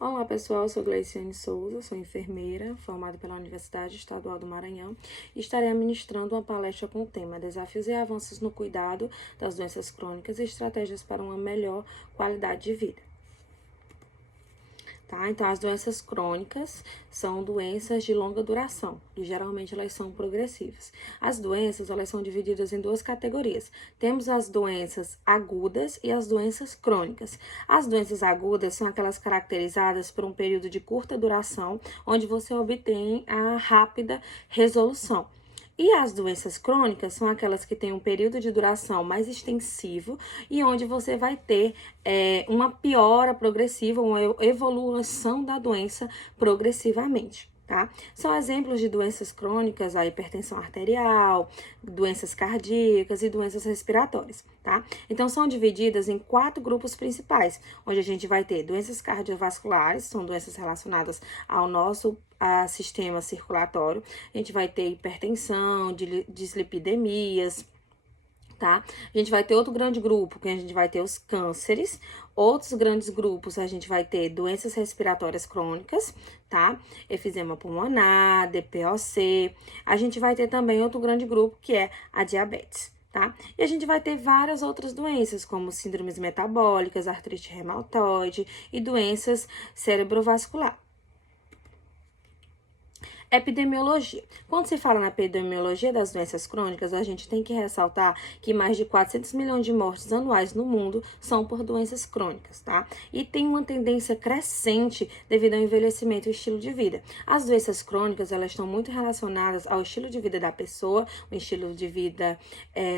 Olá pessoal, eu sou Gleiciane Souza, sou enfermeira, formada pela Universidade Estadual do Maranhão e estarei ministrando uma palestra com o tema Desafios e Avanços no Cuidado das Doenças Crônicas e Estratégias para uma Melhor Qualidade de Vida. Tá? Então, as doenças crônicas são doenças de longa duração e geralmente elas são progressivas. As doenças, elas são divididas em duas categorias. Temos as doenças agudas e as doenças crônicas. As doenças agudas são aquelas caracterizadas por um período de curta duração, onde você obtém a rápida resolução. E as doenças crônicas são aquelas que têm um período de duração mais extensivo e onde você vai ter uma piora progressiva, uma evolução da doença progressivamente. Tá? São exemplos de doenças crônicas, a hipertensão arterial, doenças cardíacas e doenças respiratórias, tá? Então, são divididas em 4 grupos principais, onde a gente vai ter doenças cardiovasculares, são doenças relacionadas ao nosso sistema circulatório, a gente vai ter hipertensão, dislipidemias, tá? A gente vai ter outro grande grupo, que a gente vai ter os cânceres. Outros grandes grupos, a gente vai ter doenças respiratórias crônicas, tá? Efizema pulmonar, DPOC. A gente vai ter também outro grande grupo, que é a diabetes, tá? E a gente vai ter várias outras doenças, como síndromes metabólicas, artrite reumatoide e doenças cerebrovasculares. Epidemiologia. Quando se fala na epidemiologia das doenças crônicas, a gente tem que ressaltar que mais de 400 milhões de mortes anuais no mundo são por doenças crônicas, tá? E tem uma tendência crescente devido ao envelhecimento e estilo de vida. As doenças crônicas, elas estão muito relacionadas ao estilo de vida da pessoa, um estilo de vida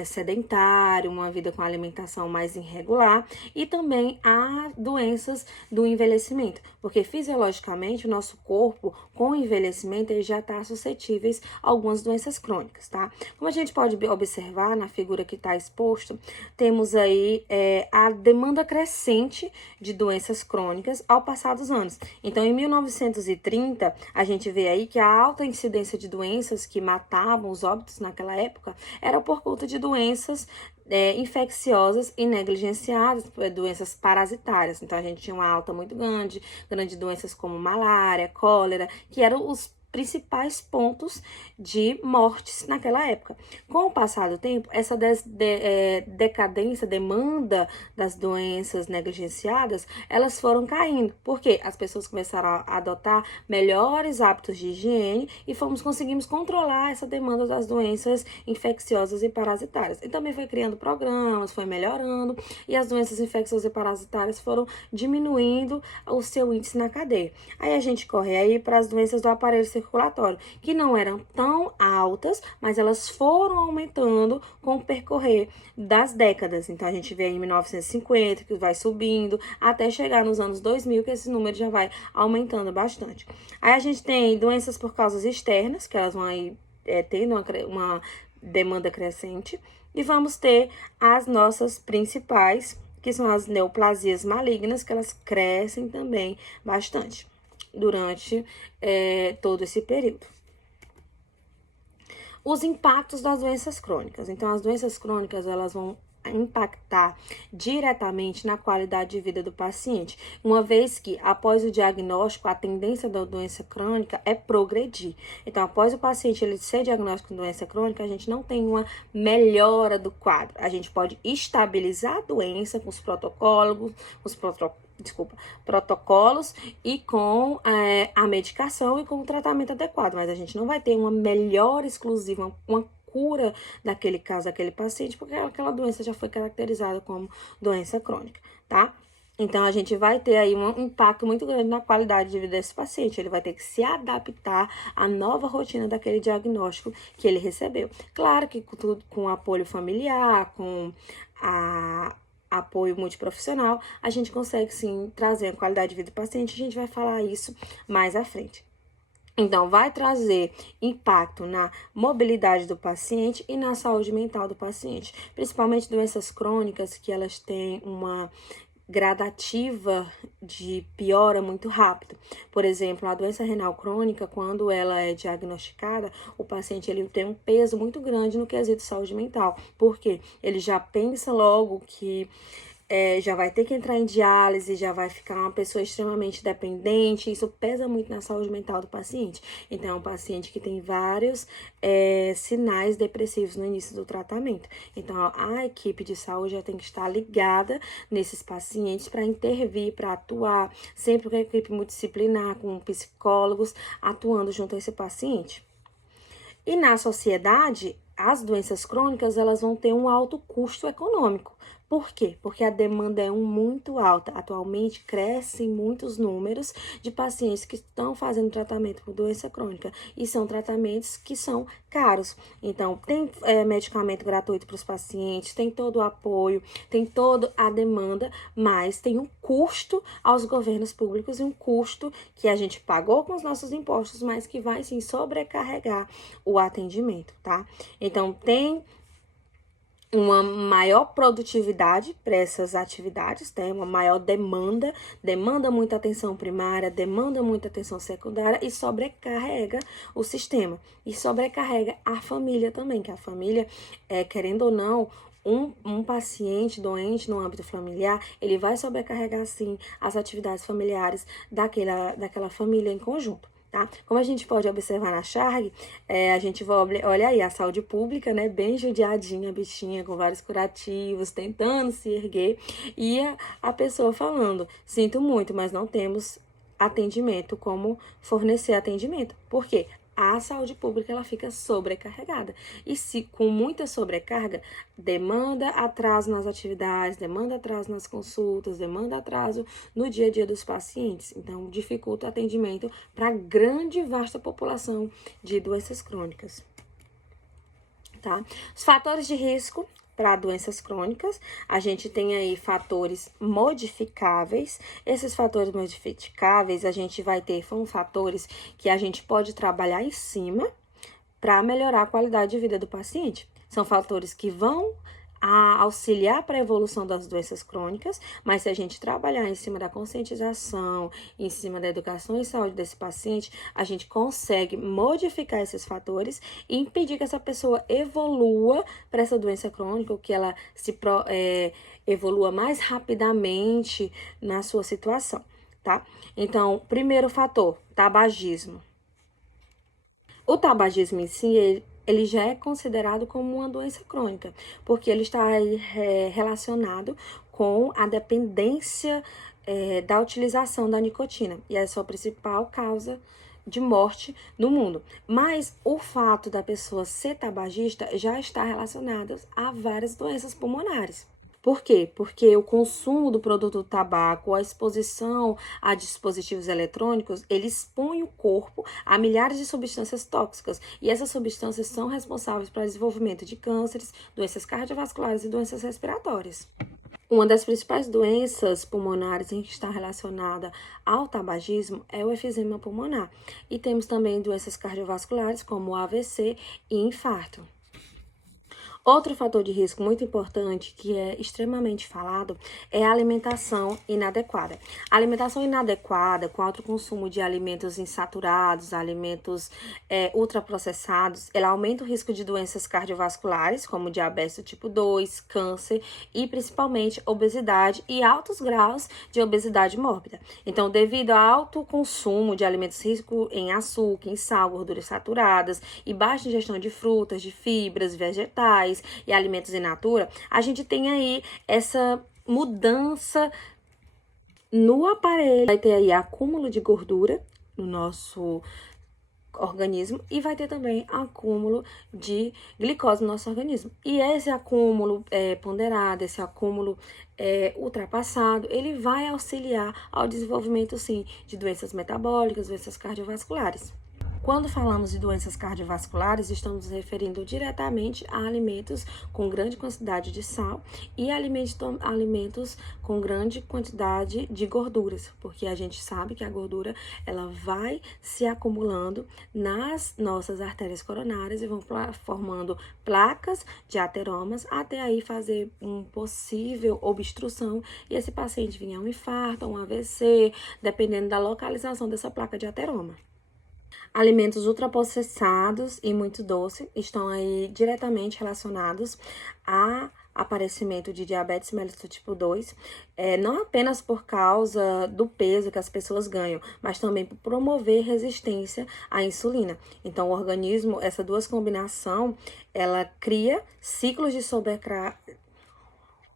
sedentário, uma vida com alimentação mais irregular e também a doenças do envelhecimento, porque fisiologicamente o nosso corpo, com o envelhecimento, já está suscetíveis a algumas doenças crônicas, tá? Como a gente pode observar na figura que está exposta, temos aí a demanda crescente de doenças crônicas ao passar dos anos. Então, em 1930, a gente vê aí que a alta incidência de doenças que matavam os óbitos naquela época era por conta de doenças infecciosas e negligenciadas, doenças parasitárias. Então, a gente tinha uma alta muito grande de doenças como malária, cólera, que eram os principais pontos de mortes naquela época. Com o passar do tempo, essa decadência, demanda das doenças negligenciadas, elas foram caindo, porque as pessoas começaram a adotar melhores hábitos de higiene e conseguimos controlar essa demanda das doenças infecciosas e parasitárias. E também foi criando programas, foi melhorando, e as doenças infecciosas e parasitárias foram diminuindo o seu índice na cadeia. Aí a gente corre aí para as doenças do aparelho circulatório, que não eram tão altas, mas elas foram aumentando com o percorrer das décadas. Então, a gente vê aí em 1950, que vai subindo, até chegar nos anos 2000, que esse número já vai aumentando bastante. Aí a gente tem doenças por causas externas, que elas vão aí tendo uma demanda crescente, e vamos ter as nossas principais, que são as neoplasias malignas, que elas crescem também bastante durante todo esse período. Os impactos das doenças crônicas. Então, as doenças crônicas, elas vão impactar diretamente na qualidade de vida do paciente, uma vez que, após o diagnóstico, a tendência da doença crônica é progredir. Então, após o paciente ele ser diagnosticado com doença crônica, a gente não tem uma melhora do quadro. A gente pode estabilizar a doença com os protocolos e com a medicação e com o tratamento adequado, mas a gente não vai ter uma melhora exclusiva, uma cura daquele caso, daquele paciente, porque aquela doença já foi caracterizada como doença crônica, tá? Então, a gente vai ter aí um impacto muito grande na qualidade de vida desse paciente. Ele vai ter que se adaptar à nova rotina daquele diagnóstico que ele recebeu. Claro que com apoio familiar, com apoio multiprofissional, a gente consegue sim trazer a qualidade de vida do paciente. A gente vai falar isso mais à frente. Então, vai trazer impacto na mobilidade do paciente e na saúde mental do paciente, principalmente doenças crônicas que elas têm uma gradativa de piora muito rápido. Por exemplo, a doença renal crônica, quando ela é diagnosticada, o paciente ele tem um peso muito grande no quesito saúde mental, porque ele já pensa logo que já vai ter que entrar em diálise, já vai ficar uma pessoa extremamente dependente, isso pesa muito na saúde mental do paciente. Então, é um paciente que tem vários sinais depressivos no início do tratamento. Então, a equipe de saúde já tem que estar ligada nesses pacientes para intervir, para atuar, sempre com a equipe multidisciplinar, com psicólogos, atuando junto a esse paciente. E na sociedade, as doenças crônicas, elas vão ter um alto custo econômico. Por quê? Porque a demanda é muito alta. Atualmente, crescem muitos números de pacientes que estão fazendo tratamento por doença crônica. E são tratamentos que são caros. Então, tem medicamento gratuito para os pacientes, tem todo o apoio, tem toda a demanda, mas tem um custo aos governos públicos e um custo que a gente pagou com os nossos impostos, mas que vai, sim, sobrecarregar o atendimento, tá? Então, tem uma maior produtividade para essas atividades, tem uma maior demanda muita atenção primária, demanda muita atenção secundária e sobrecarrega o sistema. E sobrecarrega a família também, que a família, querendo ou não, um paciente doente no âmbito familiar, ele vai sobrecarregar, sim, as atividades familiares daquela família em conjunto. Tá? Como a gente pode observar na Charg, a gente olha aí a saúde pública, né, bem judiadinha, bichinha, com vários curativos, tentando se erguer, e a pessoa falando, sinto muito, mas não temos atendimento, como fornecer atendimento. Por quê? A saúde pública, ela fica sobrecarregada. E se com muita sobrecarga, demanda atraso nas atividades, demanda atraso nas consultas, demanda atraso no dia a dia dos pacientes. Então, dificulta o atendimento para a grande e vasta população de doenças crônicas. Tá? Os fatores de risco para doenças crônicas, a gente tem aí fatores modificáveis. Esses fatores modificáveis, a gente vai ter, são fatores que a gente pode trabalhar em cima para melhorar a qualidade de vida do paciente. São fatores que vão auxiliar para a evolução das doenças crônicas, mas se a gente trabalhar em cima da conscientização, em cima da educação e saúde desse paciente, a gente consegue modificar esses fatores e impedir que essa pessoa evolua para essa doença crônica, ou que ela evolua mais rapidamente na sua situação, tá? Então, primeiro fator, tabagismo. O tabagismo em si, ele já é considerado como uma doença crônica, porque ele está relacionado com a dependência da utilização da nicotina, e é a sua principal causa de morte no mundo. Mas o fato da pessoa ser tabagista já está relacionado a várias doenças pulmonares. Por quê? Porque o consumo do produto do tabaco, a exposição a dispositivos eletrônicos, ele expõe o corpo a milhares de substâncias tóxicas. E essas substâncias são responsáveis pelo desenvolvimento de cânceres, doenças cardiovasculares e doenças respiratórias. Uma das principais doenças pulmonares em que está relacionada ao tabagismo é o efizema pulmonar. E temos também doenças cardiovasculares como o AVC e infarto. Outro fator de risco muito importante, que é extremamente falado, é a alimentação inadequada. A alimentação inadequada, com alto consumo de alimentos insaturados, alimentos ultraprocessados, ela aumenta o risco de doenças cardiovasculares, como diabetes do tipo 2, câncer e principalmente obesidade e altos graus de obesidade mórbida. Então, devido ao alto consumo de alimentos ricos em açúcar, em sal, gorduras saturadas e baixa ingestão de frutas, de fibras, vegetais, e alimentos in natura, a gente tem aí essa mudança no aparelho. Vai ter aí acúmulo de gordura no nosso organismo e vai ter também acúmulo de glicose no nosso organismo. E esse acúmulo ponderado, esse acúmulo ultrapassado, ele vai auxiliar ao desenvolvimento, sim, de doenças metabólicas, doenças cardiovasculares. Quando falamos de doenças cardiovasculares, estamos nos referindo diretamente a alimentos com grande quantidade de sal e alimentos com grande quantidade de gorduras, porque a gente sabe que a gordura, ela vai se acumulando nas nossas artérias coronárias e vão formando placas de ateromas até aí fazer uma possível obstrução e esse paciente vinha a um infarto, um AVC, dependendo da localização dessa placa de ateroma. Alimentos ultraprocessados e muito doce estão aí diretamente relacionados a aparecimento de diabetes mellitus tipo 2, não apenas por causa do peso que as pessoas ganham, mas também por promover resistência à insulina. Então, o organismo, essa duas combinação, ela cria ciclos de sobrecarga.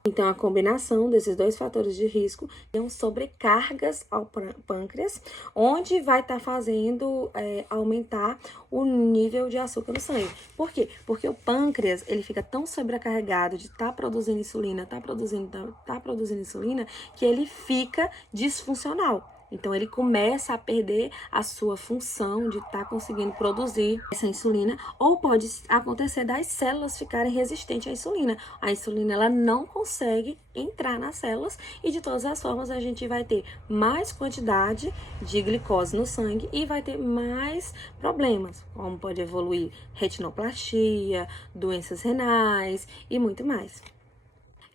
Então, a combinação desses dois fatores de risco são sobrecargas ao pâncreas, onde vai estar fazendo aumentar o nível de açúcar no sangue. Por quê? Porque o pâncreas, ele fica tão sobrecarregado de estar produzindo insulina, tá produzindo insulina, que ele fica disfuncional. Então, ele começa a perder a sua função de estar conseguindo produzir essa insulina, ou pode acontecer das células ficarem resistentes à insulina. A insulina, ela não consegue entrar nas células e, de todas as formas, a gente vai ter mais quantidade de glicose no sangue e vai ter mais problemas, como pode evoluir retinoplastia, doenças renais e muito mais.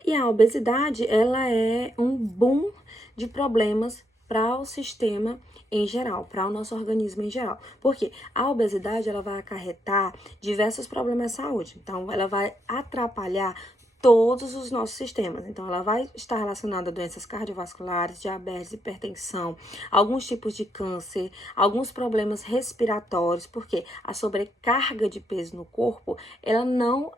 E a obesidade, ela é um boom de problemas para o sistema em geral, para o nosso organismo em geral. Porque a obesidade, ela vai acarretar diversos problemas de saúde. Então, ela vai atrapalhar todos os nossos sistemas. Então, ela vai estar relacionada a doenças cardiovasculares, diabetes, hipertensão, alguns tipos de câncer, alguns problemas respiratórios, porque a sobrecarga de peso no corpo, ela não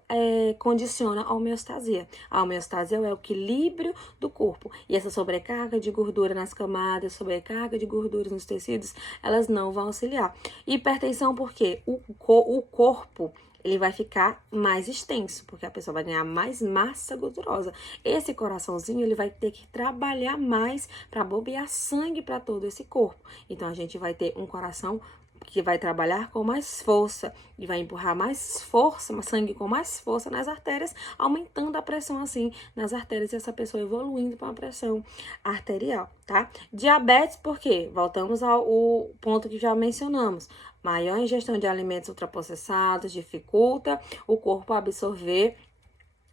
condiciona a homeostasia. A homeostasia é o equilíbrio do corpo. E essa sobrecarga de gordura nas camadas, sobrecarga de gorduras nos tecidos, elas não vão auxiliar. Hipertensão, porque o corpo, ele vai ficar mais extenso, porque a pessoa vai ganhar mais massa gordurosa. Esse coraçãozinho, ele vai ter que trabalhar mais para bombear sangue para todo esse corpo. Então, a gente vai ter um coração que vai trabalhar com mais força e vai empurrar mais força, sangue com mais força nas artérias, aumentando a pressão assim nas artérias e essa pessoa evoluindo para uma pressão arterial, tá? Diabetes, por quê? Voltamos ao ponto que já mencionamos. Maior ingestão de alimentos ultraprocessados dificulta o corpo a absorver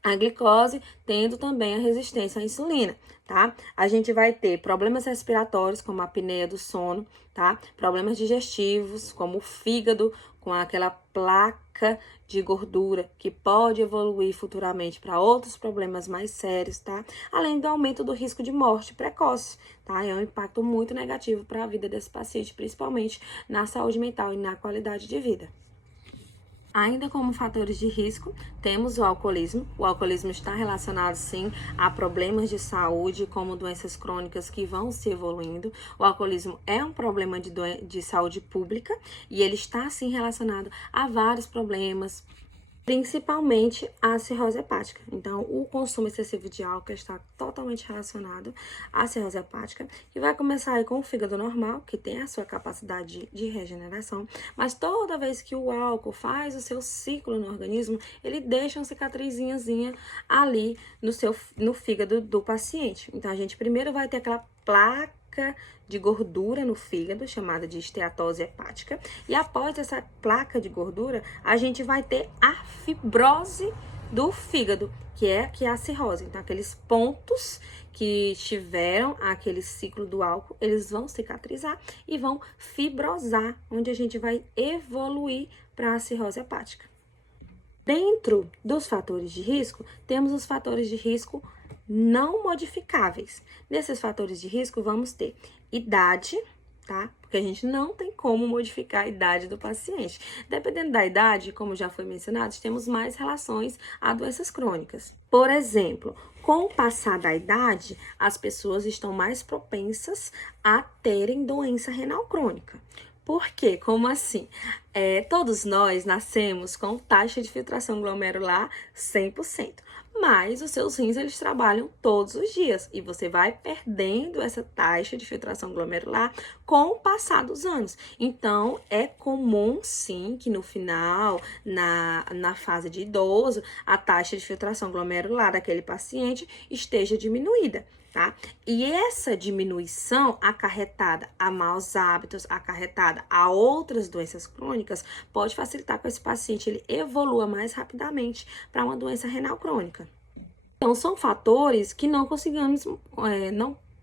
a glicose, tendo também a resistência à insulina, tá? A gente vai ter problemas respiratórios, como a apneia do sono, tá? Problemas digestivos, como o fígado, com aquela placa de gordura, que pode evoluir futuramente para outros problemas mais sérios, tá? Além do aumento do risco de morte precoce, tá? É um impacto muito negativo para a vida desse paciente, principalmente na saúde mental e na qualidade de vida. Ainda como fatores de risco, temos o alcoolismo. O alcoolismo está relacionado, sim, a problemas de saúde, como doenças crônicas que vão se evoluindo. O alcoolismo é um problema de saúde pública e ele está, sim, relacionado a vários problemas, principalmente a cirrose hepática. Então, o consumo excessivo de álcool está totalmente relacionado à cirrose hepática, que vai começar aí com o fígado normal, que tem a sua capacidade de regeneração, mas toda vez que o álcool faz o seu ciclo no organismo, ele deixa uma cicatrizinhazinha ali no fígado do paciente. Então, a gente primeiro vai ter aquela placa de gordura no fígado, chamada de esteatose hepática, e após essa placa de gordura, a gente vai ter a fibrose do fígado, que é a cirrose. Então, aqueles pontos que tiveram aquele ciclo do álcool, eles vão cicatrizar e vão fibrosar, onde a gente vai evoluir para a cirrose hepática. Dentro dos fatores de risco, temos os fatores de risco não modificáveis. Nesses fatores de risco, vamos ter idade, tá? Porque a gente não tem como modificar a idade do paciente. Dependendo da idade, como já foi mencionado, temos mais relações a doenças crônicas. Por exemplo, com o passar da idade, as pessoas estão mais propensas a terem doença renal crônica. Por quê? Como assim? Todos nós nascemos com taxa de filtração glomerular 100%. Mas os seus rins, eles trabalham todos os dias. E você vai perdendo essa taxa de filtração glomerular com o passar dos anos. Então, é comum, sim, que no final, na fase de idoso, a taxa de filtração glomerular daquele paciente esteja diminuída. Tá? E essa diminuição acarretada a maus hábitos, acarretada a outras doenças crônicas, pode facilitar que esse paciente ele evolua mais rapidamente para uma doença renal crônica. Então, são fatores que não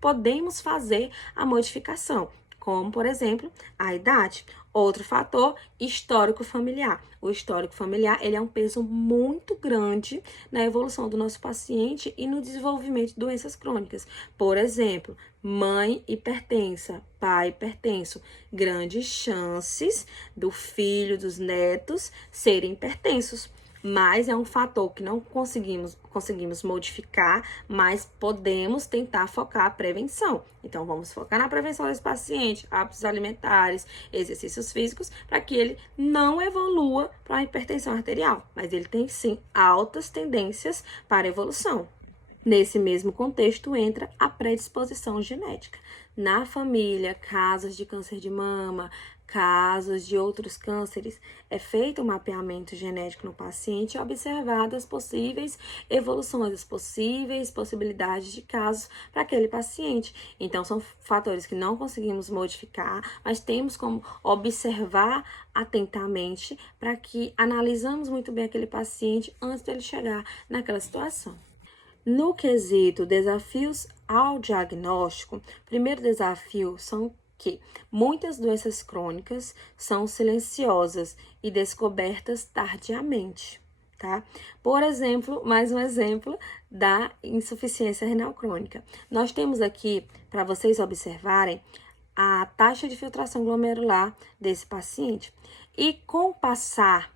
podemos fazer a modificação. como, por exemplo, a idade. Outro fator, histórico familiar. O histórico familiar, ele é um peso muito grande na evolução do nosso paciente e no desenvolvimento de doenças crônicas. Por exemplo, mãe hipertensa, pai hipertenso, grandes chances do filho, dos netos serem hipertensos. Mas é um fator que não conseguimos modificar, mas podemos tentar focar a prevenção. Então, vamos focar na prevenção desse paciente, hábitos alimentares, exercícios físicos, para que ele não evolua para a hipertensão arterial. Mas ele tem, sim, altas tendências para evolução. Nesse mesmo contexto entra a predisposição genética. Na família, casos de câncer de mama, casos de outros cânceres, é feito um mapeamento genético no paciente e observadas as possíveis evoluções, as possíveis possibilidades de casos para aquele paciente. Então, são fatores que não conseguimos modificar, mas temos como observar atentamente para que analisamos muito bem aquele paciente antes dele chegar naquela situação. No quesito desafios ao diagnóstico, o primeiro desafio são que muitas doenças crônicas são silenciosas e descobertas tardiamente, tá? Por exemplo, mais um exemplo da insuficiência renal crônica. Nós temos aqui, para vocês observarem, a taxa de filtração glomerular desse paciente. E com o passar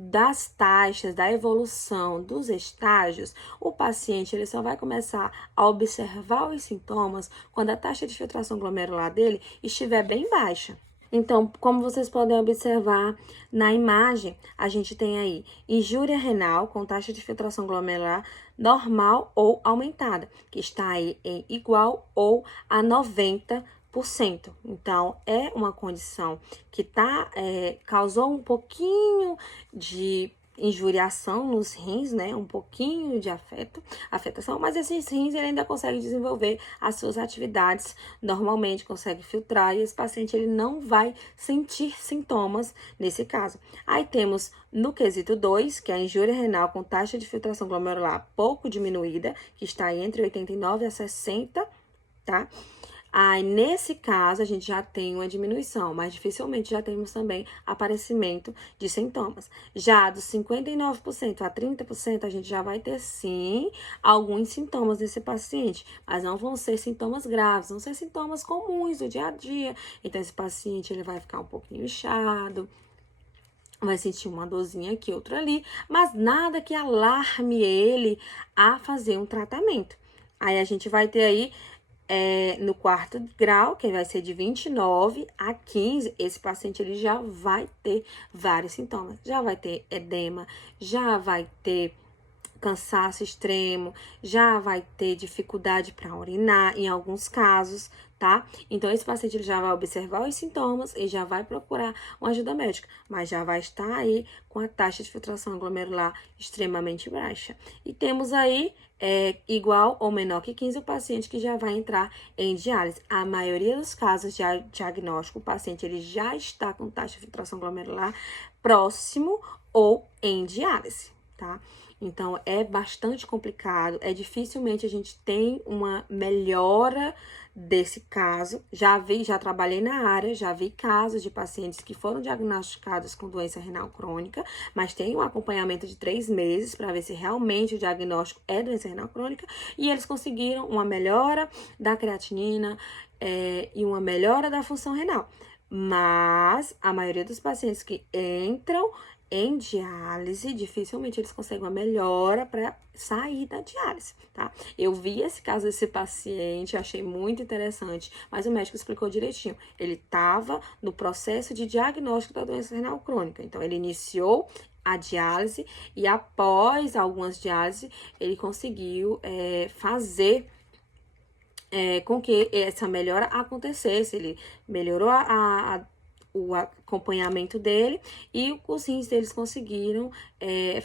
das taxas, da evolução dos estágios, o paciente ele só vai começar a observar os sintomas quando a taxa de filtração glomerular dele estiver bem baixa. Então, como vocês podem observar na imagem, a gente tem aí injúria renal com taxa de filtração glomerular normal ou aumentada, que está aí em igual ou a 90%. Então, é uma condição que causou um pouquinho de injuriação nos rins, né? Um pouquinho de afetação, mas esses rins ele ainda consegue desenvolver as suas atividades normalmente, consegue filtrar e esse paciente ele não vai sentir sintomas nesse caso. Aí temos no quesito 2, que é a injúria renal com taxa de filtração glomerular pouco diminuída, que está aí entre 89 a 60, tá? Aí, nesse caso, a gente já tem uma diminuição, mas dificilmente já temos também aparecimento de sintomas. Já dos 59% a 30%, a gente já vai ter, sim, alguns sintomas desse paciente, mas não vão ser sintomas graves, vão ser sintomas comuns do dia a dia. Então, esse paciente, ele vai ficar um pouquinho inchado, vai sentir uma dorzinha aqui, outra ali, mas nada que alarme ele a fazer um tratamento. Aí, a gente vai ter aí no quarto grau, que vai ser de 29 a 15, esse paciente ele já vai ter vários sintomas. Já vai ter edema, já vai ter cansaço extremo, já vai ter dificuldade para urinar em alguns casos, tá? Então, esse paciente ele já vai observar os sintomas e já vai procurar uma ajuda médica, mas já vai estar aí com a taxa de filtração glomerular extremamente baixa. E temos aí igual ou menor que 15, o paciente que já vai entrar em diálise. A maioria dos casos de diagnóstico, o paciente ele já está com taxa de filtração glomerular próximo ou em diálise, tá? Então, é bastante complicado, dificilmente a gente tem uma melhora desse caso. Já trabalhei na área, já vi casos de pacientes que foram diagnosticados com doença renal crônica, mas tem um acompanhamento de 3 meses para ver se realmente o diagnóstico é doença renal crônica, e eles conseguiram uma melhora da creatinina e uma melhora da função renal. Mas a maioria dos pacientes que entram em diálise, dificilmente eles conseguem uma melhora para sair da diálise, tá? Eu vi esse caso desse paciente, achei muito interessante, mas o médico explicou direitinho. Ele estava no processo de diagnóstico da doença renal crônica, então ele iniciou a diálise e após algumas diálises ele conseguiu fazer com que essa melhora acontecesse. Ele melhorou o acompanhamento dele e os rins deles conseguiram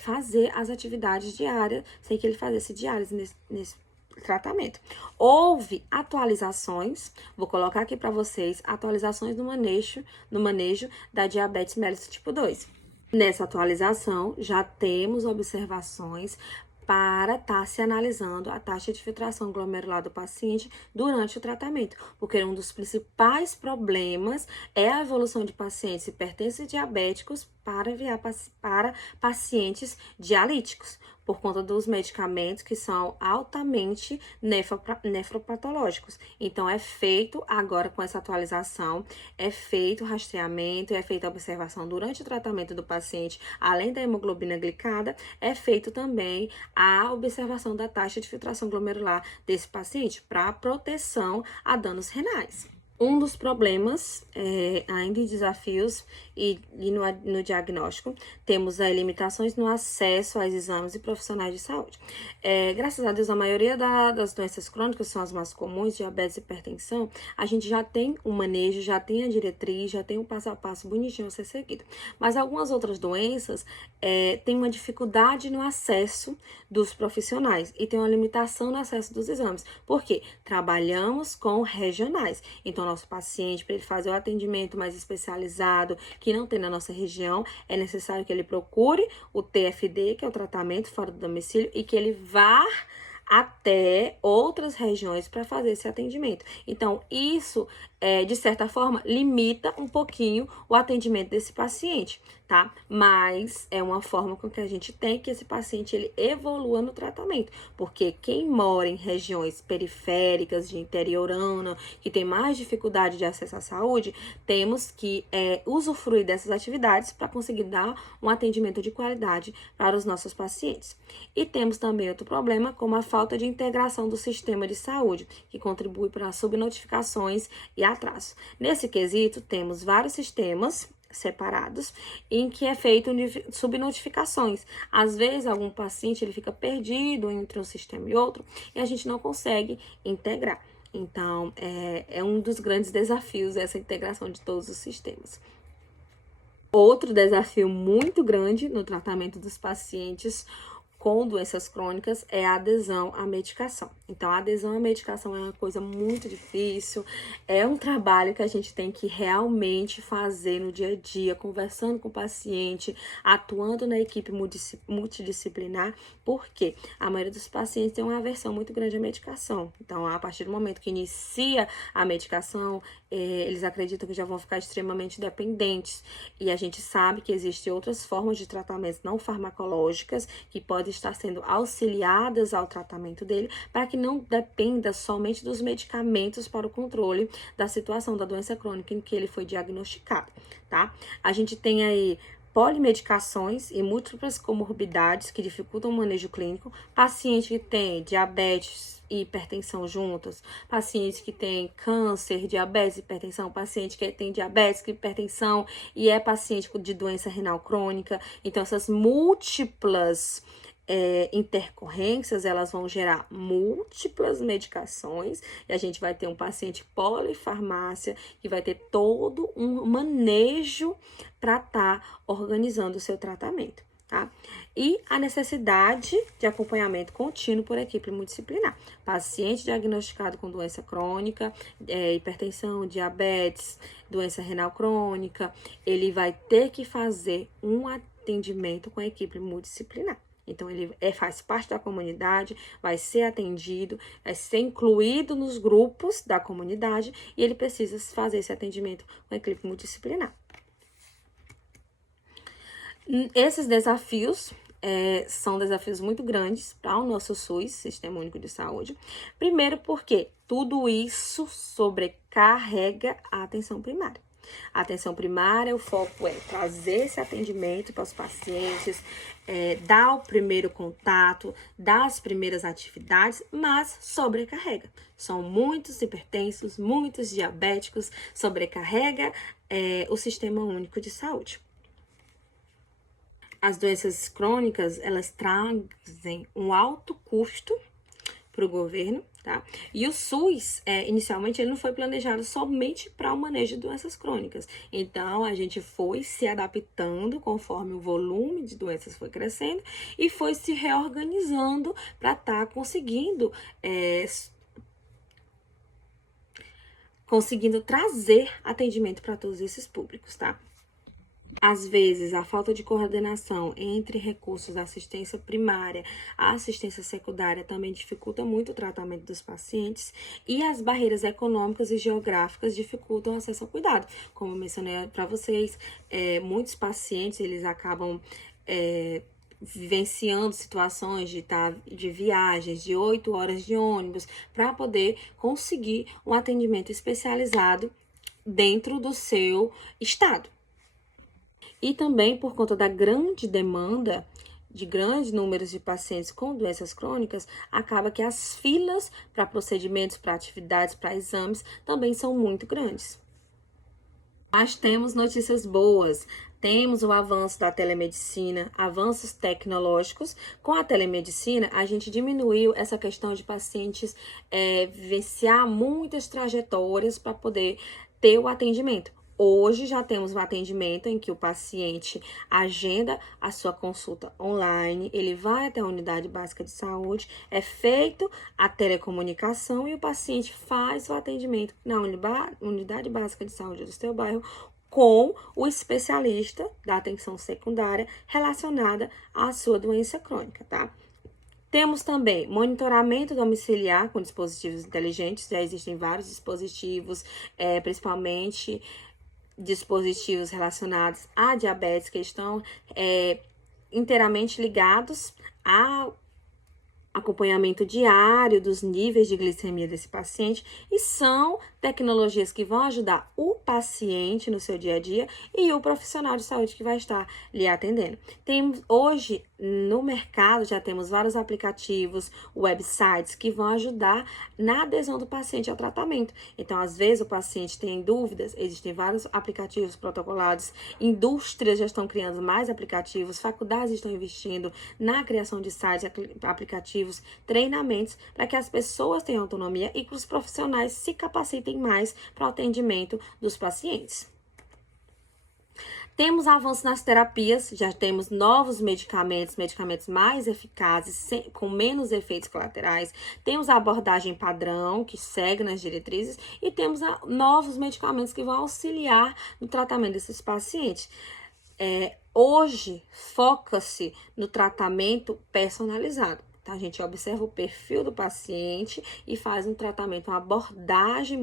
fazer as atividades diárias sem que ele fizesse diálise nesse tratamento. Houve atualizações, vou colocar aqui para vocês, atualizações no manejo da diabetes mellitus tipo 2. Nessa atualização, já temos observações para estar se analisando a taxa de filtração glomerular do paciente durante o tratamento, porque um dos principais problemas é a evolução de pacientes hipertensos e diabéticos para enviar para pacientes dialíticos, por conta dos medicamentos que são altamente nefropatológicos. Então, é feito agora com essa atualização, é feito o rastreamento, é feita a observação durante o tratamento do paciente, além da hemoglobina glicada, é feito também a observação da taxa de filtração glomerular desse paciente para proteção a danos renais. Um dos problemas, ainda em desafios e no diagnóstico, temos aí limitações no acesso aos exames e profissionais de saúde. Graças a Deus, a maioria das doenças crônicas, são as mais comuns, diabetes e hipertensão, a gente já tem um manejo, já tem a diretriz, já tem um passo a passo bonitinho a ser seguido. Mas algumas outras doenças têm uma dificuldade no acesso dos profissionais e tem uma limitação no acesso dos exames. Por quê? Trabalhamos com regionais. Então, nosso paciente, para ele fazer o atendimento mais especializado, que não tem na nossa região, é necessário que ele procure o TFD, que é o tratamento fora do domicílio, e que ele vá até outras regiões para fazer esse atendimento. Então, isso, de certa forma, limita um pouquinho o atendimento desse paciente, tá? Mas é uma forma com que a gente tem que esse paciente ele evolua no tratamento, porque quem mora em regiões periféricas, de interiorana, que tem mais dificuldade de acesso à saúde, temos que usufruir dessas atividades para conseguir dar um atendimento de qualidade para os nossos pacientes. E temos também outro problema, como a falta de integração do sistema de saúde, que contribui para subnotificações e atraso. Nesse quesito, temos vários sistemas separados em que é feito subnotificações. Às vezes, algum paciente ele fica perdido entre um sistema e outro e a gente não consegue integrar. Então, é um dos grandes desafios essa integração de todos os sistemas. Outro desafio muito grande no tratamento dos pacientes com doenças crônicas é a adesão à medicação. Então, a adesão à medicação é uma coisa muito difícil, é um trabalho que a gente tem que realmente fazer no dia a dia, conversando com o paciente, atuando na equipe multidisciplinar, porque a maioria dos pacientes tem uma aversão muito grande à medicação. Então, a partir do momento que inicia a medicação, eles acreditam que já vão ficar extremamente dependentes. E a gente sabe que existem outras formas de tratamento não farmacológicas que podem estar sendo auxiliadas ao tratamento dele, para que não dependa somente dos medicamentos para o controle da situação da doença crônica em que ele foi diagnosticado, tá? A gente tem aí polimedicações e múltiplas comorbidades que dificultam o manejo clínico, paciente que tem diabetes e hipertensão juntas, paciente que tem câncer, diabetes e hipertensão, paciente que tem diabetes, hipertensão e é paciente de doença renal crônica. Então, essas múltiplas intercorrências, elas vão gerar múltiplas medicações e a gente vai ter um paciente polifarmácia que vai ter todo um manejo para estar organizando o seu tratamento, tá? E a necessidade de acompanhamento contínuo por equipe multidisciplinar. Paciente diagnosticado com doença crônica, hipertensão, diabetes, doença renal crônica, ele vai ter que fazer um atendimento com a equipe multidisciplinar. Então, ele faz parte da comunidade, vai ser atendido, vai ser incluído nos grupos da comunidade e ele precisa fazer esse atendimento com a equipe multidisciplinar. Esses desafios são desafios muito grandes para o nosso SUS, Sistema Único de Saúde. Primeiro porque tudo isso sobrecarrega a atenção primária. A atenção primária, o foco é trazer esse atendimento para os pacientes, dar o primeiro contato, dar as primeiras atividades, mas sobrecarrega. São muitos hipertensos, muitos diabéticos, sobrecarrega o Sistema Único de Saúde. As doenças crônicas, elas trazem um alto custo para o governo, tá? E o SUS, inicialmente, ele não foi planejado somente para o manejo de doenças crônicas. Então, a gente foi se adaptando conforme o volume de doenças foi crescendo e foi se reorganizando para estar conseguindo trazer atendimento para todos esses públicos, tá? Às vezes, a falta de coordenação entre recursos da assistência primária à assistência secundária também dificulta muito o tratamento dos pacientes e as barreiras econômicas e geográficas dificultam o acesso ao cuidado. Como eu mencionei para vocês, muitos pacientes, eles acabam vivenciando situações de viagens de 8 horas de ônibus para poder conseguir um atendimento especializado dentro do seu estado. E também por conta da grande demanda de grandes números de pacientes com doenças crônicas, acaba que as filas para procedimentos, para atividades, para exames também são muito grandes. Mas temos notícias boas. Temos o avanço da telemedicina, avanços tecnológicos. Com a telemedicina, a gente diminuiu essa questão de pacientes vivenciar muitas trajetórias para poder ter o atendimento. Hoje já temos um atendimento em que o paciente agenda a sua consulta online, ele vai até a unidade básica de saúde, é feito a telecomunicação e o paciente faz o atendimento na unidade básica de saúde do seu bairro com o especialista da atenção secundária relacionada à sua doença crônica, tá? Temos também monitoramento domiciliar com dispositivos inteligentes, já existem vários dispositivos, principalmente dispositivos relacionados à diabetes que estão inteiramente ligados ao acompanhamento diário dos níveis de glicemia desse paciente e são tecnologias que vão ajudar o paciente no seu dia a dia e o profissional de saúde que vai estar lhe atendendo. Hoje, no mercado, já temos vários aplicativos, websites que vão ajudar na adesão do paciente ao tratamento. Então, às vezes, o paciente tem dúvidas, existem vários aplicativos protocolados, indústrias já estão criando mais aplicativos, faculdades estão investindo na criação de sites, aplicativos, treinamentos, para que as pessoas tenham autonomia e que os profissionais se capacitem mais para o atendimento dos pacientes. Temos avanço nas terapias, já temos novos medicamentos mais eficazes, com menos efeitos colaterais. Temos a abordagem padrão, que segue nas diretrizes, e temos novos medicamentos que vão auxiliar no tratamento desses pacientes. Hoje, foca-se no tratamento personalizado. Então, a gente observa o perfil do paciente e faz um tratamento, uma abordagem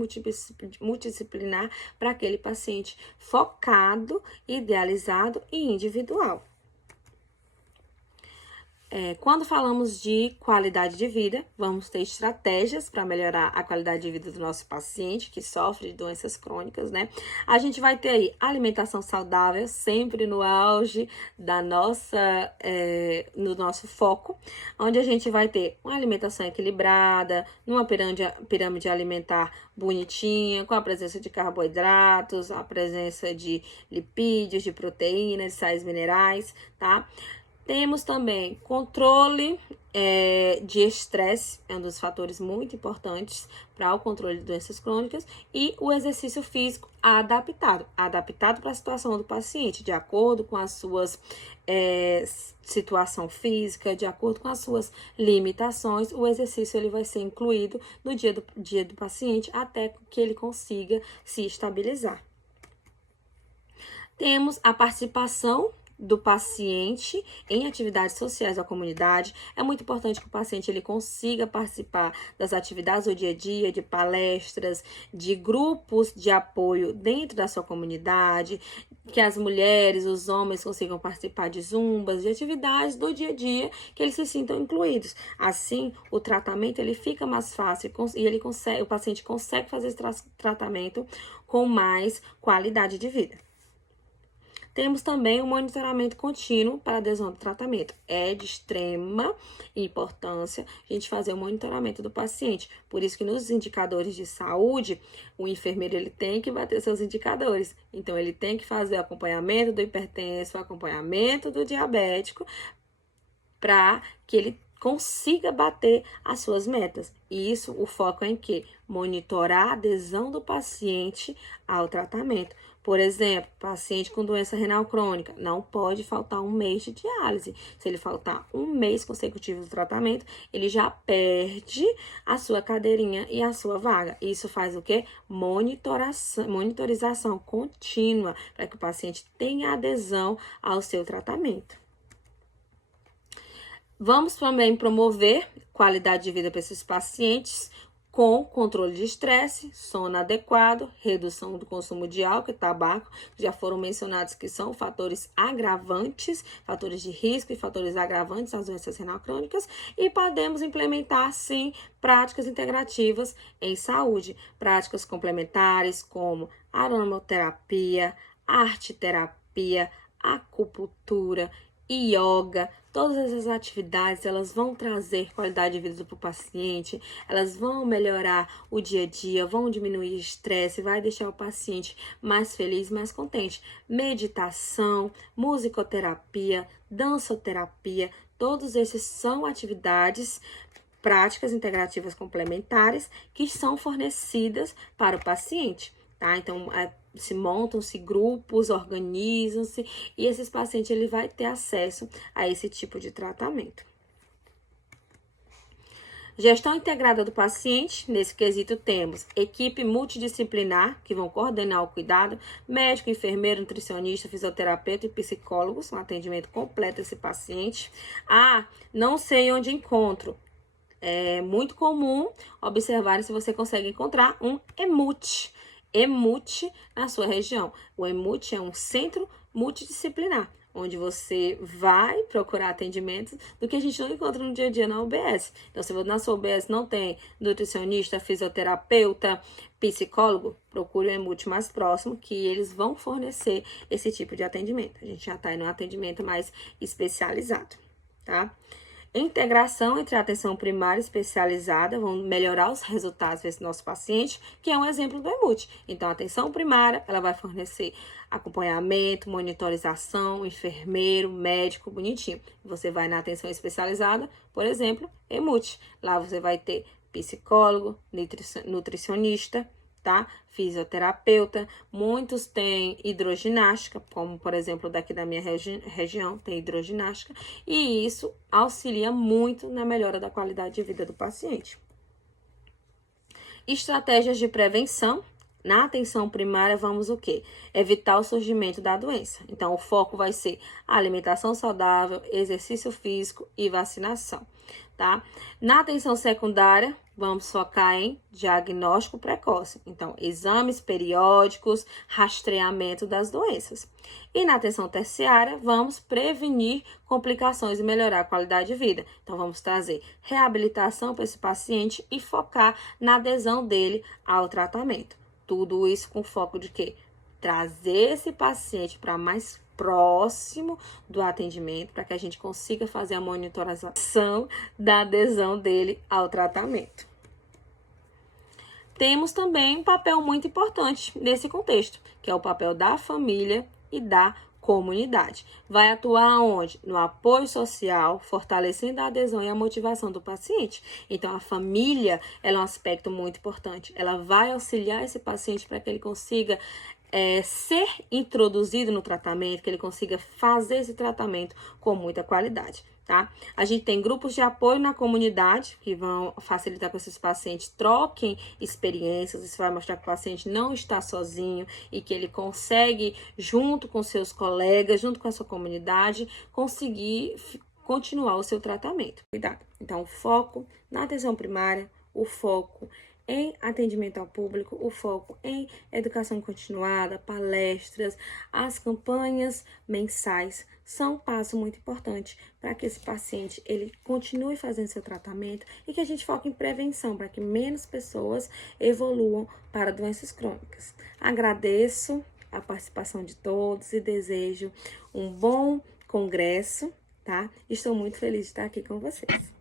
multidisciplinar para aquele paciente focado, idealizado e individual. Quando falamos de qualidade de vida, vamos ter estratégias para melhorar a qualidade de vida do nosso paciente que sofre de doenças crônicas, né? A gente vai ter aí alimentação saudável, sempre no auge da no nosso foco, onde a gente vai ter uma alimentação equilibrada, numa pirâmide alimentar bonitinha, com a presença de carboidratos, a presença de lipídios, de proteínas, sais minerais, tá? Temos também controle de estresse, é um dos fatores muito importantes para o controle de doenças crônicas, e o exercício físico adaptado para a situação do paciente, de acordo com as suas situação física, de acordo com as suas limitações, o exercício ele vai ser incluído no dia do paciente até que ele consiga se estabilizar. Temos a participação do paciente em atividades sociais da comunidade. É muito importante que o paciente ele consiga participar das atividades do dia a dia, de palestras, de grupos de apoio dentro da sua comunidade, que as mulheres, os homens consigam participar de zumbas, de atividades do dia a dia, que eles se sintam incluídos. Assim, o tratamento ele fica mais fácil e o paciente consegue fazer esse tratamento com mais qualidade de vida. Temos também o monitoramento contínuo para adesão do tratamento. É de extrema importância a gente fazer o monitoramento do paciente. Por isso que nos indicadores de saúde, o enfermeiro ele tem que bater seus indicadores. Então, ele tem que fazer o acompanhamento do hipertenso, o acompanhamento do diabético, para que ele consiga bater as suas metas. E isso, o foco é em quê? Monitorar a adesão do paciente ao tratamento. Por exemplo, paciente com doença renal crônica, não pode faltar um mês de diálise. Se ele faltar um mês consecutivo do tratamento, ele já perde a sua cadeirinha e a sua vaga. Isso faz o quê? Monitorização contínua, para que o paciente tenha adesão ao seu tratamento. Vamos também promover qualidade de vida para esses pacientes com controle de estresse, sono adequado, redução do consumo de álcool e tabaco, que já foram mencionados que são fatores agravantes, fatores de risco e fatores agravantes das doenças renal crônicas, e podemos implementar, sim, práticas integrativas em saúde, práticas complementares como aromaterapia, arte-terapia, acupuntura, yoga. Todas essas atividades, elas vão trazer qualidade de vida para o paciente, elas vão melhorar o dia a dia, vão diminuir o estresse, vai deixar o paciente mais feliz, mais contente. Meditação, musicoterapia, dançoterapia, todos esses são atividades práticas integrativas complementares que são fornecidas para o paciente, tá? Então, se montam-se grupos, organizam-se e esses pacientes ele vai ter acesso a esse tipo de tratamento. Gestão integrada do paciente, nesse quesito temos equipe multidisciplinar, que vão coordenar o cuidado, médico, enfermeiro, nutricionista, fisioterapeuta e psicólogos, um atendimento completo desse paciente. Não sei onde encontro. É muito comum observar se você consegue encontrar um EMUT na sua região. O EMUT é um centro multidisciplinar, onde você vai procurar atendimentos do que a gente não encontra no dia a dia na UBS. Então, se na sua UBS não tem nutricionista, fisioterapeuta, psicólogo, procure o EMUT mais próximo, que eles vão fornecer esse tipo de atendimento. A gente já está em um atendimento mais especializado, tá? Integração entre a atenção primária e especializada vão melhorar os resultados desse nosso paciente, que é um exemplo do EMUT. Então, a atenção primária, ela vai fornecer acompanhamento, monitorização, enfermeiro, médico, bonitinho. Você vai na atenção especializada, por exemplo, EMUT. Lá você vai ter psicólogo, nutricionista, tá? Fisioterapeuta, muitos têm hidroginástica, como por exemplo daqui da minha região tem hidroginástica, e isso auxilia muito na melhora da qualidade de vida do paciente. Estratégias de prevenção. Na atenção primária, vamos o quê? Evitar o surgimento da doença. Então, o foco vai ser alimentação saudável, exercício físico e vacinação, tá? Na atenção secundária, vamos focar em diagnóstico precoce. Então, exames periódicos, rastreamento das doenças. E na atenção terciária, vamos prevenir complicações e melhorar a qualidade de vida. Então, vamos trazer reabilitação para esse paciente e focar na adesão dele ao tratamento. Tudo isso com foco de quê? Trazer esse paciente para mais próximo do atendimento, para que a gente consiga fazer a monitorização da adesão dele ao tratamento. Temos também um papel muito importante nesse contexto, que é o papel da família e da comunidade. Vai atuar onde? No apoio social, fortalecendo a adesão e a motivação do paciente. Então, a família ela é um aspecto muito importante. Ela vai auxiliar esse paciente para que ele consiga ser introduzido no tratamento, que ele consiga fazer esse tratamento com muita qualidade, tá? A gente tem grupos de apoio na comunidade que vão facilitar que esses pacientes troquem experiências. Isso vai mostrar que o paciente não está sozinho e que ele consegue, junto com seus colegas, junto com a sua comunidade, conseguir continuar o seu tratamento. Cuidado. Então, o foco na atenção primária, o foco em atendimento ao público, o foco em educação continuada, palestras, as campanhas mensais são um passo muito importante para que esse paciente ele continue fazendo seu tratamento e que a gente foque em prevenção para que menos pessoas evoluam para doenças crônicas. Agradeço a participação de todos e desejo um bom congresso, tá? Estou muito feliz de estar aqui com vocês.